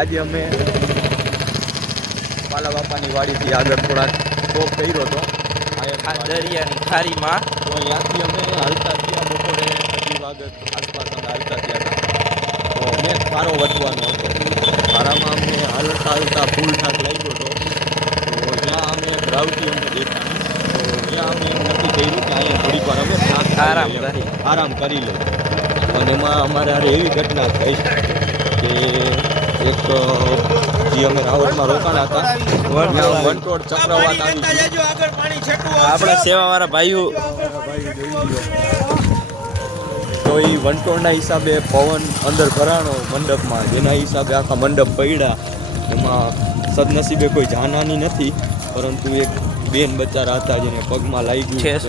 આજે અમે પાલા બાપાની વાડીથી આગળ થોડા સ્ટોપ કર્યો હતો દરિયાની ખારીમાં. તો ત્યાંથી અમે હાલતા થયા બપોરે 2 વાગ્યા આસપાસ અમે હાલતા થયા હતા. તો મેં ખારો વધવાનો હતો. ખારામાં અમને હાલતા હાલતા ફૂલ ઠાક લાગ્યો હતો. તો ત્યાં અમે ગ્રાઉન્ડથી અમને દેખા. તો ત્યાં અમે એમ નક્કી કર્યું કે અહીંયા થોડીક વાર અમે આરામ કરી લઈએ. અને એમાં અમારે હારે એવી ઘટના થઈ કે એક જે અમે રાવતમાં રોકાણા હતા વંટોળ ચક્રવાત આવી. આપણા સેવાવાળા ભાઈઓ તો એ વંટોળના હિસાબે પવન અંદર ભરાણો મંડપમાં, જેના હિસાબે આખા મંડપ પડ્યા. એમાં સદનસીબે કોઈ જાનહાની નથી, પરંતુ એક બેન બચારા હતા જેને પગમાં લાગ્યું, ઠેસ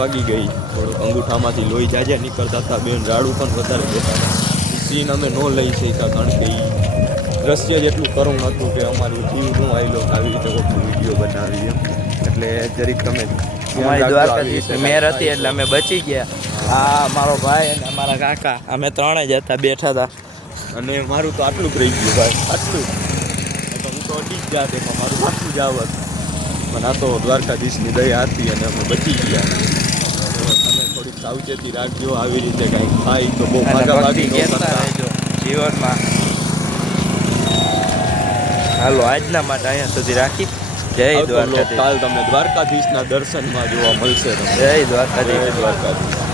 વાગી ગઈ. થોડુંક અંગૂઠામાંથી લોહી જાજા નીકળતા હતા. બેન રાડું પણ વધારે દેતા હતા. સીન અમે ન લઈ શકતા, કારણ કે એ દ્રશ્ય જ એટલું કરુણ હતું કે અમારું જીવ ન આવેલો આવી રીતે કોઈ વિડીયો બનાવી એમ. એટલે જરીક તમે અમારી દ્વારકાધીશ મેર હતી એટલે અમે બચી ગયા. આ મારો ભાઈ અને અમારા કાકા, અમે ત્રણે જ હતા, બેઠા હતા. અને મારું તો આટલું જ રહી ગયું ભાઈ, આટલું. તો હું તો અડી જ જાત એમાં, મારું આટલું જ આવત. પણ આ તો દ્વારકાધીશની દયા હતી અને અમે બચી ગયા. તમે થોડીક સાવચેતી રાખજો, આવી રીતે કાંઈક થાય તો બહુ ભાગાભાગી ન કરતા રહેજો જીવનમાં. હાલો આજના માટે અહીંયા સુધી રાખી. જય દ્વારકાધીશ. કાલ તમને દ્વારકાધીશના દર્શનમાં જોવા મળશે. જય દ્વારકાધીશ. દ્વારકાધીશ.